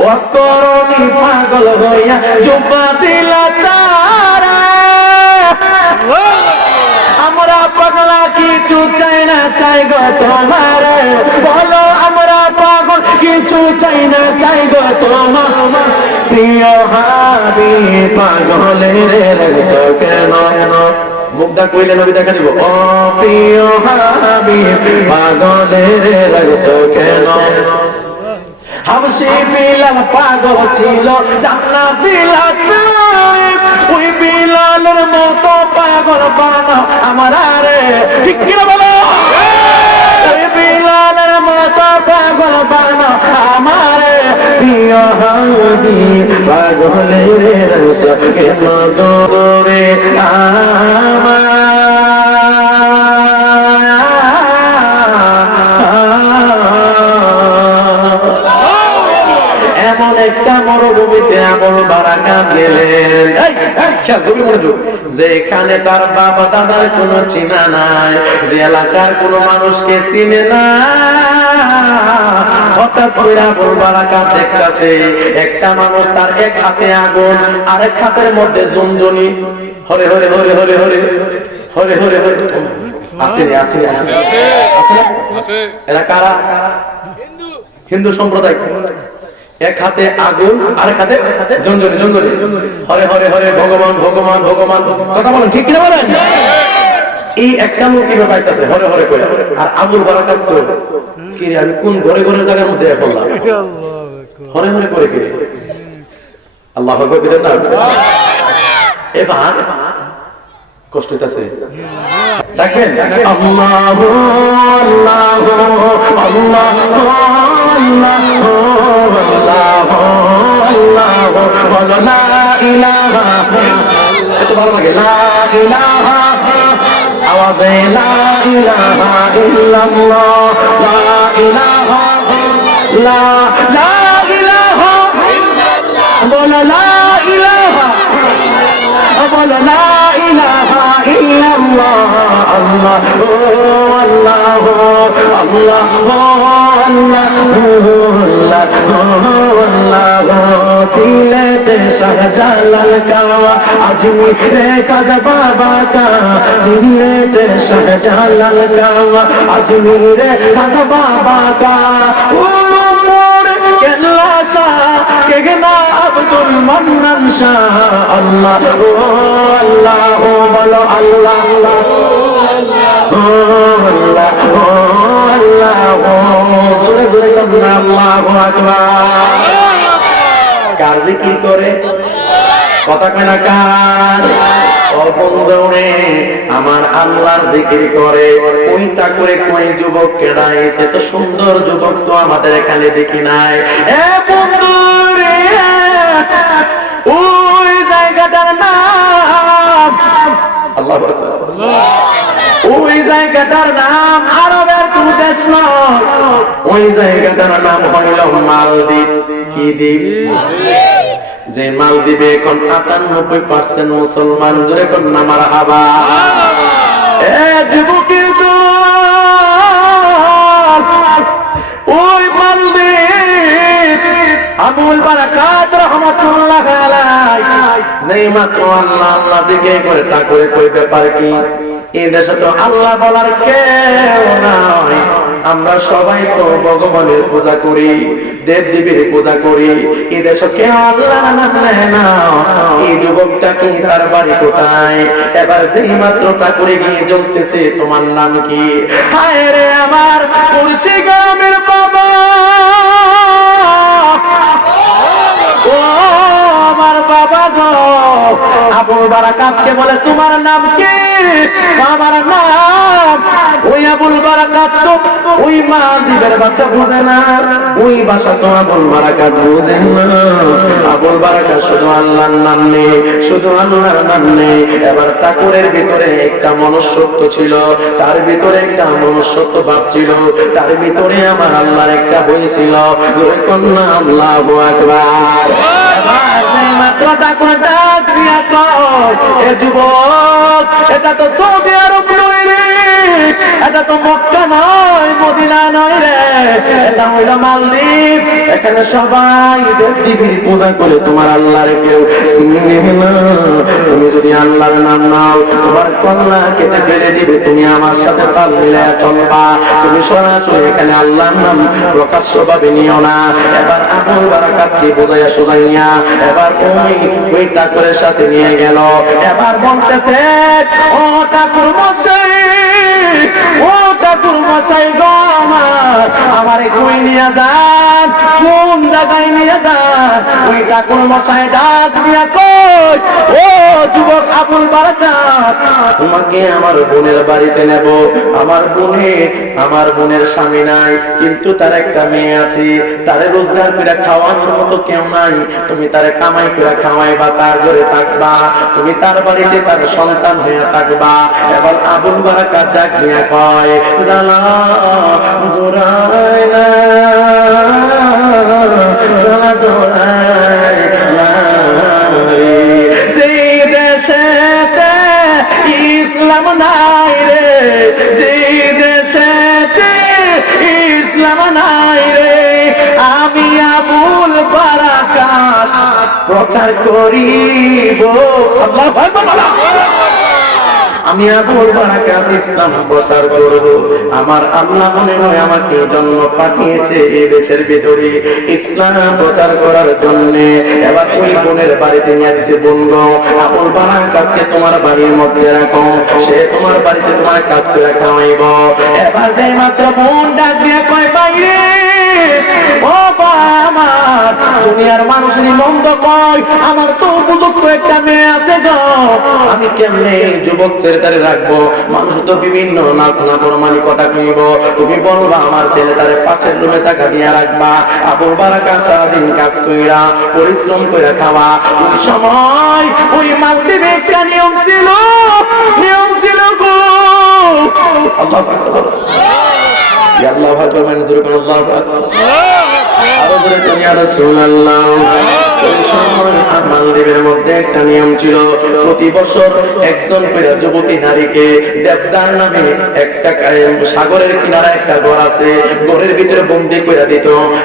ওয়াজ পাগল হইয়া, জুব্বা দিলা তারা। আমরা পাগলা কিছু চাই না, চাই গো তোমার। বলো, আমরা পাগল কিছু চাই না, চাই গো তোমার। প্রিয় হাবি, পাগলের কেন? মুগ্ধা কইলে নবী দেখা দিব। ও প্রিয় হাবি, পাগলের কেন? হাবসি বিলাল পাগল ছিল, জান্নাত দিলা তুমি ওই বিলালের মতো পাগল বানাও আমার রে ঠিক কিনা বলো? ওই বিলালের মতো পাগল বানাও আমার পাগলের রস কেন দৌড়ে আমার? আমল গেলেন। যেখানে তার বাবা দাদার কোনো চিনা নাই যে এলাকার কোনো মানুষকে চিনে না হঠাৎ করে আমল বারাকাত দেখতাছে একটা মানুষ তার এক হাতে আগুন আরেক হাতের মধ্যে জঞ্জনি হরে হরে হরে হরে হরে হরে হরে হরে। এরা কারা? হিন্দু সম্প্রদায়। এক হাতে আগুন, আরেক হাতে জঞ্জনি জঞ্জনি হরে হরে হরে, ভগবান ভগবান ভগবান। কথা বলেন, ঠিক কিনা বলেন? এই একটা লোক কীভাবে পাইতেছে হরে হরে করে। আর আবুল বারাকাত তো, কি আমি কোন ঘরে ঘরে জায়গার মধ্যে এখন হরে হরে করে কিরে আল্লাহ আকবার দিলেন না এবার কষ্ট হইতাছে। দেখবেন আল্লাহ আল্লাহ আল্লাহ এত ভালো লাগে লা ইলাহা আওয়াজে লা ইলাহা ইল্লাল্লাহ লা ইলাহা লা লা ইলাহা বলো লা ইলাহা বলো লা ইলাহা ইল্লাল্লাহ আল্লাহ আল্লাহ আল্লাহ। সিলেটে শাহজালাল কাওয়া, আজমিরে কাজা বাবা কা। সিলেটে শাহজালাল কাওয়া, আজমিরে কাজা বাবা কা। ও শাহ কেগনা আব্দুল মান্নান শাহ? আল্লাহ, ও আল্লাহ, ও বলো আল্লাহ। ও আল্লাহ ও আল্লাহ, ও জোরে কান্না আল্লাহু আকবার। কার জিকির করে? কথা কয় না কার? আমার আল্লাহর জিকির করে। ওইটা করে কই যুবক কেডাই, এত সুন্দর যুবক তো আমাদের এখানে দেখি নাই। ওই জায়গাটার নাম আল্লাহ ওই জায়গাটার নাম আরবের কোন দেশ নয়। ওই জায়গাটার নাম হইল মালদ্বীপ। কি দ্বীপ? যে মালদ্বীপে এখন আটানব্বই পার্সেন্ট মুসলমান, জোরে কোন নামার হাবা ওই রহমাতুল্লাহ যেই আল্লাহ কি? এই বলার কেউ নাই। আমরা সবাই তো ভগবানের পূজা করি, দেব দেবীর পূজা করি। এই দেশে কেউ আল্লাহ এই যুবকটা কি তার বাড়ি কোথায়? এবার যেই মাত্র তা করে গিয়ে জ্বলতেছে, তোমার নাম কি? হায় রে আমার গ্রামের বাবা। ও আমার বাবা গো। আবুল বারাকাতকে বলে, তোমার নাম কি? আমার নাম, ওই আবুল বারাকাত তো, ওই মা দিবের ভাষা বুঝে না, ওই ভাষা তো আবুল বারাকাত বুঝে না। আবুল বারাকাত শুধু আল্লাহর নাম নেই, শুধু আল্লাহর নাম নেই। এবার ঠাকুরের ভিতরে একটা মনুষ্যত্ব ছিল, তার ভিতরে একটা মনুষ্যত্ব ভাব ছিল, তার ভিতরে আমার আল্লাহর একটা বই ছিল জয় কন্যা আল্লাহ আকবার। মাত্র ঠাকুর ডাক এ যুবক, এটা তো সৌদি আরব নয় রে। এটা তো মক্কা নয়, মদিনা নয় রে। এটা হইল মালদ্বীপ। এখানে সবাই দেব দেবীর পূজা করে। তোমার আল্লাহর কেউ যদি আল্লাহর নাম নাও। তোমার কন্যা কেটে ফেলে দিবে, তুমি আমার সাথে তাল মিলায় চলবা। তুমি সরাসরি এখানে আল্লাহর নাম প্রকাশ্য ভাবে নিও না। এবার আবুল বারাকাতকে বোঝাইয়া শোনাইয়া, এবার ওই ওই ঠাকুরের সাথে নিয়ে গেল। এবার বলতেছে, ও ঠাকুর মশাই, ও ঠাকুর মশাই গো আমার, আমারে কই নিয়ে যান, কোন জায়গায় নিয়ে যান? ওই ঠাকুর মশাই ডাক দিয়া কই, ও যুবক আবুল বারাকাত, তোমাকে আমার বোনের বাড়িতে নেব। আমার বোনে, আমার বোনের স্বামী নাই, কিন্তু তার একটা মেয়ে আছে। তারে রোজগার করে খাওয়ানোর মতো কেউ নাই। তুমি তারে কামাই করে খাওয়াইবা, তার ঘরে থাকবা। তুমি তার বাড়িতে তার সন্তান হয়ে থাকবা। এবার আবুল বারাকাত ডাক দিয়া কয় জালা জোড়ায় না জোড়ায়। সেই দেশেতে ইসলাম নাই রে ইসলাম নাই রে, আমি প্রচার আল্লাহু। আমি আবুল বারাকাত ইসলাম প্রচার করব? আমার আল্লাহ মনে হয় আমাকে জন্ম পাঠিয়েছে এই দেশের ভিতরে ইসলাম প্রচার করার জন্য। এবার ওই বোনের বাড়িতে নিয়ে দিছে বোন আবুল বারাকাতকে তোমার বাড়ির মধ্যে রাখো। সে তোমার বাড়িতে তোমার কাজ করে খাওয়াইব। এবার যে মাত্র বোন ডাক দিয়ে কয়, বাইরে, ও বা আমার, দুনিয়ার মানুষ মন্দ কয়, আমার তো আমি কেমনে যুবক ছেলেটারে রাখব? মানুষ তো বিভিন্ন নাচ না ফরমানি কথা কইব। তুমি বলবা, আমার ছেলে তারে পাশের রুমে টাকা দিয়ে রাখবা। আবুল বারাকা সারাদিন কাজ কইরা, পরিশ্রম করে খাওয়া। ওই সময় ওই মালদ্বীপে একটা নিয়ম ছিল। নিয়ম ছিল গো। আল্লাহ আল্লাহ জোরে করে আল্লাহ আকবার।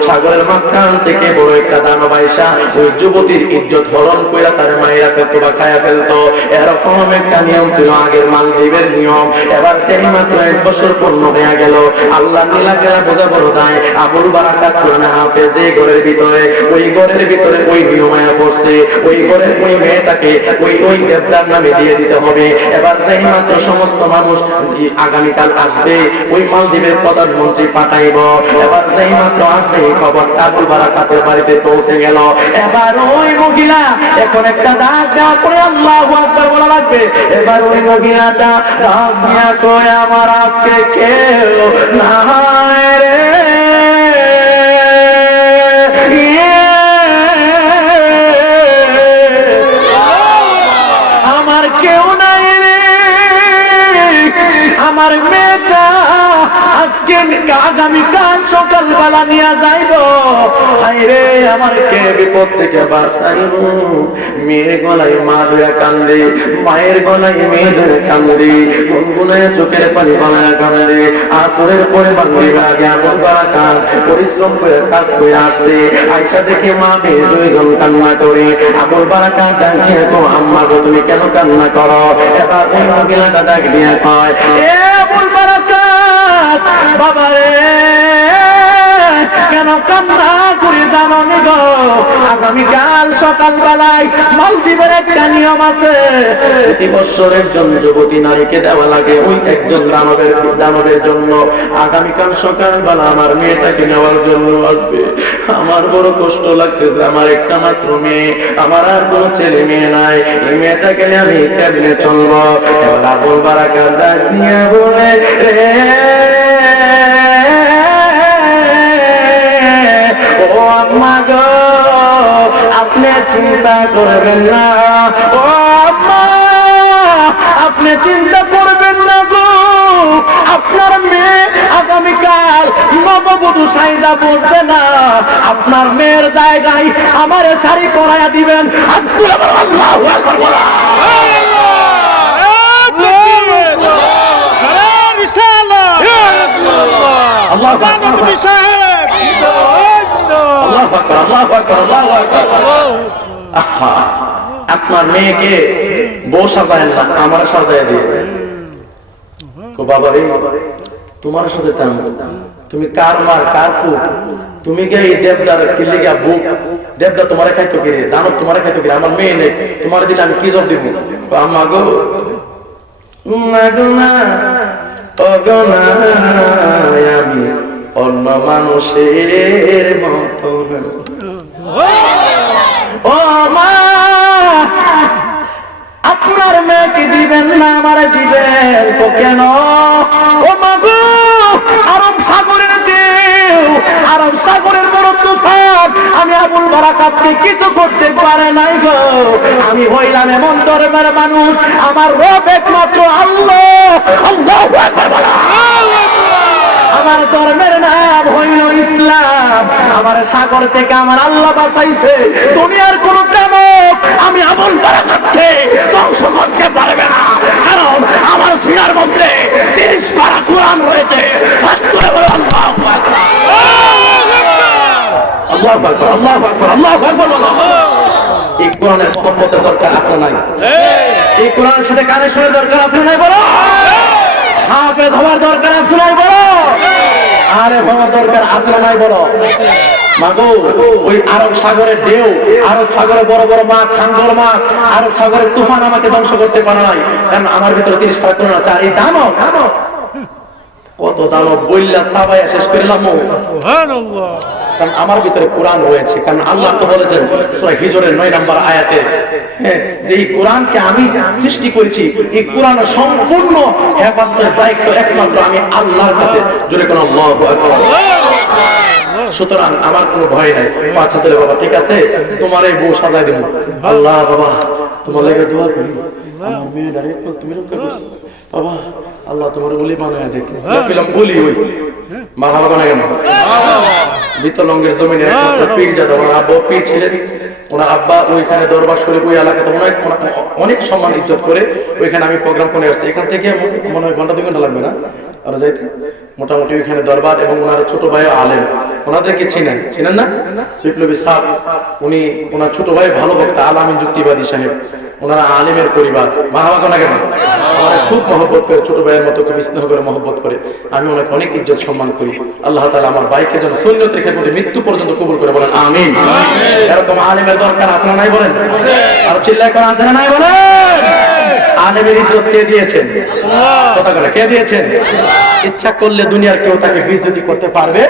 সাগরের মাঝখান থেকে বড় একটা দানব আইসা ওই যুবতীর ইজ্জত হরণ করে তার মায়েরা ফেলতো বা খায়া ফেলতো এরকম একটা নিয়ম ছিল আগের মালদ্বীপের নিয়ম এবার যেই মাত্র এক বছর পূর্ণ হয়ে গেল আল্লাহ নীলা জেলা বোঝা বড় দায়, আবুল বারাকাত কোরআন হাফেজ এই ঘরের ভিতরে, ওই ঘরের ভিতরে ওই নিয়মায়া পড়ছে ওই ঘরের ওই মেয়েটাকে ওই ওই দেবদার নামে দিয়ে দিতে হবে। এবার যেই মাত্র সমস্ত মানুষ আগামীকাল আসবে, ওই মালদ্বীপের প্রধানমন্ত্রী পাঠাইব। এবার যেই মাত্র আসবে, এই খবরটা আবুল বারাকাতের বাড়িতে পৌঁছে গেল। এবার ওই মহিলা, এখন একটা ডাক দেওয়ার পরে আল্লাহ আকবার বলা লাগবে। এবার ওই মহিলাটা ডাক দিয়া কয় আমার আজকে কেউ নাই রে? আমার মেয়েটা আগামীকাল সকালবেলা নিয়ে যাইব? হাই রে, আমার কে বিপদ থেকে বাঁচাইব? মেয়ের গলায় মা মায়ের গলায় গুনগুনায় চোখের পানি বানায় কান্দে আসরের পরে বাংলা আগে আমল করা পরিশ্রম করে কাজ করে আসছে আয়সা দেখে মা মেয়ে দুইজন কান্না করে। আমল বাড়া কান ডাকিয়ে গো আম্মা গো, তুমি কেন কান্না করো? এবার ওই মহিলাটা ডাক দিয়ে কয়, এ আমল বাড়া কান বাবা রে কেন কান্না করে জানো নিগর আগামীকাল সকালবেলায় মালদ্বীপের একটা নিয়ম আছে। প্রতি বছর একজন যুবতী নারীকে দেওয়া লাগে ওই একজন দানবের দানবের জন্য। আগামীকাল সকালবেলা আমার মেয়েটাকে নেওয়ার জন্য আসবে। আমার বড় কষ্ট লাগতেছে, আমার একটা মাত্র মেয়ে, আমার আর কোনো ছেলে মেয়ে নাই। এই মেয়েটাকে নিয়ে আমি কেমনে চলবো? ডাক দিয়ে বলে, রে চিন্তা করবেন না। ও আম্মা, আপনি চিন্তা করবেন না গো। আপনার মেয়ে আগামীকাল নববধূ সাইজা বলবে না। আপনার মেয়ের জায়গায় আমার শাড়ি পরাইয়া দিবেন। আব্দুল আল্লাহু আকবার বলা আপনার মেয়েকে বউ সাজায় না, আমার সাজায় দিয়ে বাবা রে, তোমার সাথে তুমি কার মার, কার ফুট তুমি গে দেবদার কিল্লি গা বুক। দেবদা তোমারে খাইতো কিরে, দানব তোমারে খাইতো কিরে, আমার মেয়ে নেই, তোমার দিলে আমি কি জব দিব? কো আম্মা গো, না আমি অন্য মানুষের মতো না। আপনার মেয়েকে দিবেন না, আমার দিবেন। তো কেন? ও মাগো আরব সাগরের দেও আরব সাগরের বড় তুফান। আমি আবুল বারাকাতকে কিছু করতে পারে নাই গো। আমি হইলাম এমন ধর্মের মানুষ, আমার রব একমাত্র আল্লাহ। আল্লাহ আমার ধর্মের নাম হইল ইসলাম। আমার সাগর থেকে আমার আল্লাহ বাঁচাইছে। দুনিয়ার কোন আমি আমল বারাকাতকে ধ্বংস করতে পারবে না। কারণ আমার সিনার মধ্যে তিরিশ পারা কোরআন রয়েছে। হাত তুলে বলো আল্লাহু আকবার। আল্লাহু আকবার আল্লাহু আকবার আল্লাহু বলো। এই কোরআনের কম্পতের দরকার আছে না নাই এই কোরআনের সাথে কানেকশনের দরকার আছে নাই বলো? হাফেজ হওয়ার দরকার আছে নাই বলো? আরে বাবা, দরকার আসলে নাই বলো? মাগো, ওই আরব সাগরে ঢেউ, আরব সাগরে বড় বড় মাছ হাঙ্গর মাছ, আরব সাগরের তুফান আমাকে ধ্বংস করতে পারে নাই। কারণ আমার ভিতরে তিরিশ কোরআন আছে, আর এই দানো কত দানব বইলা সাবাইয়া শেষ করলাম কারণ আমার ভিতরে কোরআন রয়েছে। কারণ আল্লাহ তো বলেছেন হিজরের নয় নাম্বার আয়াতে হ্যাঁ যে এই কোরআনকে আমি সৃষ্টি করেছি, এই কোরআন সম্পূর্ণ হেফাজতের দায়িত্ব একমাত্র আমি আল্লাহর কাছে। জোরে কোন সুতরাং আমার কোনো ভয় নাই। পাঁচ হাতের বাবা, ঠিক আছে? তোমার এই বউ সাজাই দেবো। আল্লাহ, বাবা, তোমার লেগে দোয়া করি। তুমি রক্ষা করছ। বাবা, আল্লাহ তোমার বলি বানায় দেখি। পেলাম বলি ওই। বাবা না কেন? বিতলঙ্গের জমিনে পীর যাদব ওনার আব্বা পীর ছিলেন। ওনার আব্বা ওইখানে দরবার শরীফ ওই এলাকাতে অনেক অনেক সম্মান ইজ্জত করে ওইখানে আমি প্রোগ্রাম করে আসছি। এখান থেকে মনে হয় ঘণ্টা দুই ঘণ্টা লাগবে না? আর যাইতে মোটামুটি ওইখানে দরবার এবং ওনার ছোট ভাই আলেম। ওনাদেরকে চিনেন। চিনেন না? বিপ্লবী সাহ। উনি ওনার ছোট ভাই ভালো বক্তা আলামিন যুক্তিবাদী সাহেব। ওনারা আলিমের পরিবার মাহাবা না কেন ওনারা খুব মহব্বত করে ছোট ভাইয়ের মতো খুব স্নেহ করে মহব্বত করে। আমি ওনাকে অনেক ইজ্জত সম্মান করি। আল্লাহ তাআলা আমার বাইকে যেন সৈন্যত রেখে মধ্যে মৃত্যু পর্যন্ত কবুল করে বলেন আমি এরকম আলিমের দরকার না নাই বলেন? আর চিল্লায় করা না নাই বলেন? আলেমের ইজ্জত কে দিয়েছেন? কথা বলে কে দিয়েছেন? ইচ্ছা করলে দুনিয়ার কেউ তাকে বিজ্জতি করতে পারবে?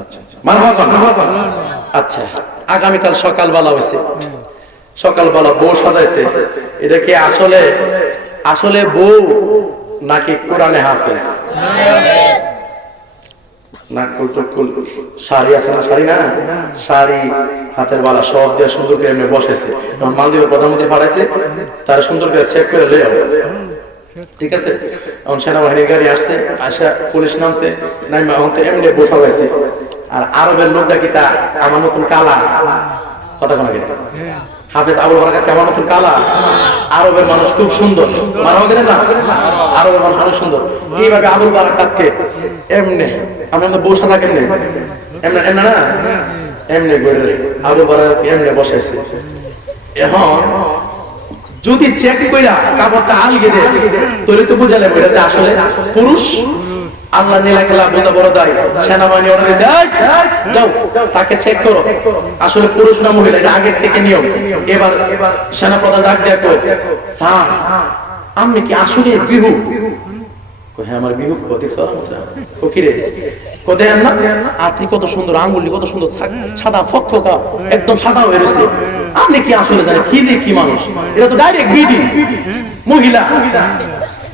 আচ্ছা কর। আচ্ছা আগামীকাল সকালবেলা হয়েছে সকালবেলা বউ সাজাইছে। এটা কি আসলে আসলে বউ নাকি কোরআনে হাফেজ? না কুলটুকুল শাড়ি আছে না শাড়ি না? শাড়ি, হাতের বালা সব দিয়ে এমনি বসেছে। প্রধানমন্ত্রী চেক করে ঠিক আছে? সেনাবাহিনীর গাড়ি আসছে, আসা পুলিশ নামছে আর আরবের লোকটা কি তা? আমার মতন কালা? কথা কোনো কি হাফেজ আবুল বারাকাত কেমন কালা। আরবের মানুষ খুব সুন্দর। মানব গেলেন না? আরবের মানুষ অনেক সুন্দর। এইভাবে আবুল বারাকাতকে এমনি, আমরা তো বসে থাকেন না এমনি এমনি না? এমনি করে আবুল বারাকাত এমনি বসেছে এখন, যদি চেক কইরা কাপড়টা আলগে দে তোরে তো বুঝালে যে আসলে পুরুষ আল্লাহ নীলা খেলা বোঝা বড় দায়। সেনাবাহিনী অর্ডার দিয়েছে "এই, যাও তাকে চেক করো। আসলে পুরুষ না মহিলা এটা আগের থেকে নিয়ম। এবার সেনাপ্রধান ডাক কই স্যার আপনি কি আসলে বিহু? হ্যাঁ আমার বিহু কতি ও কি রে কোথায় না কত সুন্দর আঙ্গুলি কত সুন্দর সাদা ফকফকা একদম সাদা হয়ে আপনি কি আসলে জানেন কি যে কি মানুষ? এটা তো ডাইরেক্ট বিডি মহিলা।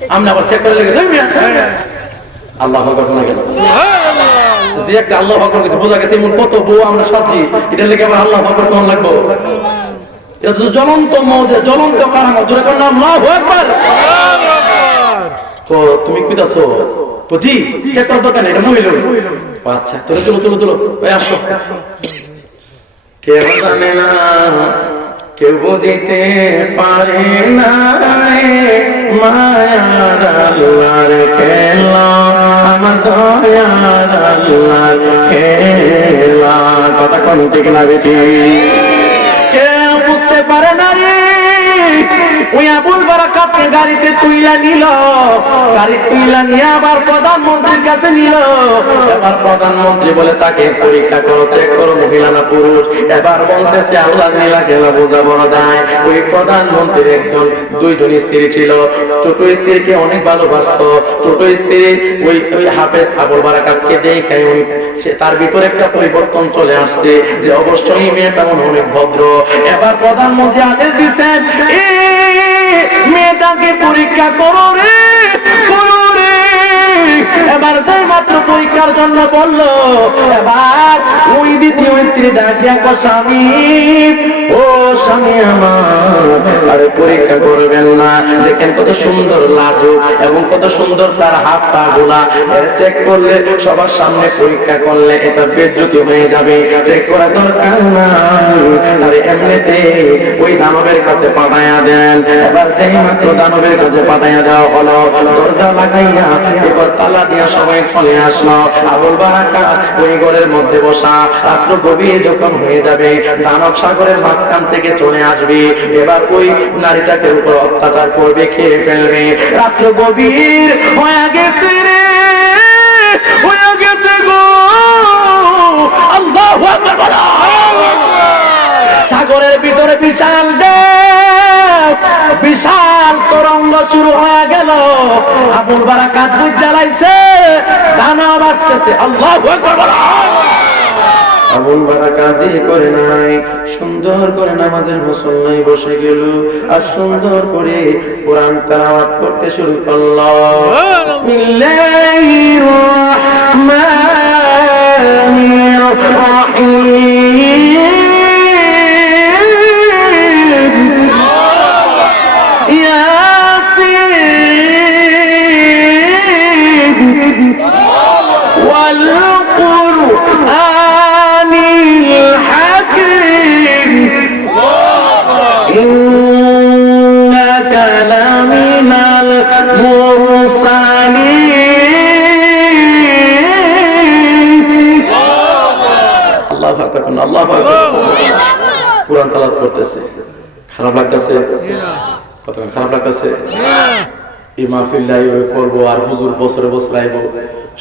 আমি আবার চেক করে লেগে। আল্লাহ আল্লাহ কত আমরা জ্বলন্ত তুমি কইতাছো তো জি চেক এটা মহিলা। আচ্ছা তোরে তুলো তুলো আসো। কেউ জানে না কেউ বুঝিতে পারে না মায়ার আল্লাহর খেলা, আমার দয়ার আল্লাহর খেলা। কথা কোন ঠিক না বেটি? কেউ বুঝতে পারে না রে, ওই বারাকাতকে গাড়িতে তুইলা নিল, গাড়ি তুইলা নিয়ে আবার প্রধানমন্ত্রীর কাছে নিল। এবার প্রধানমন্ত্রী বলে, তাকে পরীক্ষা করো চেক করো, মহিলা না পুরুষ? এবার বলতেছে, আল্লাহ নীলা খেলা বোঝা বড় দেয় ওই প্রধানমন্ত্রীর একজন, দুইজন স্ত্রী ছিল। ছোট স্ত্রীকে অনেক ভালোবাসতো। ছোট স্ত্রী ওই ওই হাফেজ আবুল বারাকাতকে দেখে উনি তার ভিতরে একটা পরিবর্তন চলে আসছে যে অবশ্যই মেয়েটা মনে অনেক ভদ্র। এবার প্রধানমন্ত্রী আদেশ দিচ্ছেন মেয়েটাকে পরীক্ষা করো রে করো রে। এবার যে মাত্র পরীক্ষার জন্য বলল, এবার ওই দ্বিতীয় স্ত্রী ডাক দেখো স্বামী, ও স্বামী আমার, আরে পরীক্ষা করবেন না। দেখেন কত সুন্দর লাজুক এবং কত সুন্দর তার হাত পা গুলা। চেক করলে সবার সামনে পরীক্ষা করলে এটা বেজ্জতি হয়ে যাবে। চেক করা দরকার নাই। আরে এমনিতে ওই দানবের কাছে পাঠাইয়া দেন। এবার যেই মাত্র দানবের কাছে পাঠাইয়া দেওয়া হলো, দরজা লাগাইয়া এবার তালা দিয়া সবাই চলে আসলো। আবুল বারাকা ওই ঘরের মধ্যে বসা। রাত্র গভীর যখন হয়ে যাবে, দানব সাগরের মাঝখান থেকে চলে আসবে। এবার ওই নারীটাকে উপর অত্যাচার করবে, খেয়ে ফেলবে। রাত্র গভীর হয়ে গেছে রে, হয়ে গেছে গো। আল্লাহু। সাগরের ভিতরে বিশাল বিশাল তরঙ্গ শুরু হয়ে গেল। আবুল বারাকাত বুঝ জ্বালাইছে দানব আসতেছে আল্লাহ আবুল করে নাই, সুন্দর করে নামাজের বসে গেল আর সুন্দর করে করতে শুরু করল। বিসমিল্লাহির এখন আল্লাহ কোরআন তালাত করতেছে। খারাপ লাগতেছে? কতক্ষণ খারাপ লাগতেছে? এই মাহফিল করব আর হুজুর বছরে বছর আইব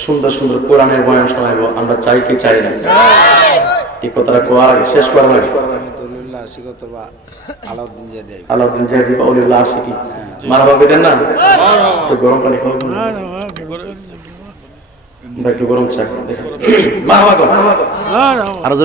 সুন্দর সুন্দর কোরআনের বয়ান শোনাইব আমরা চাই কি চাই না? এই কথাটা কোয়ার আগে? শেষ করার আগে? আলাউদ্দিন জাহিদি মারা বাবা দেন না? গরম পানি খাওয়া একটু গরম চা দেখেন। আরও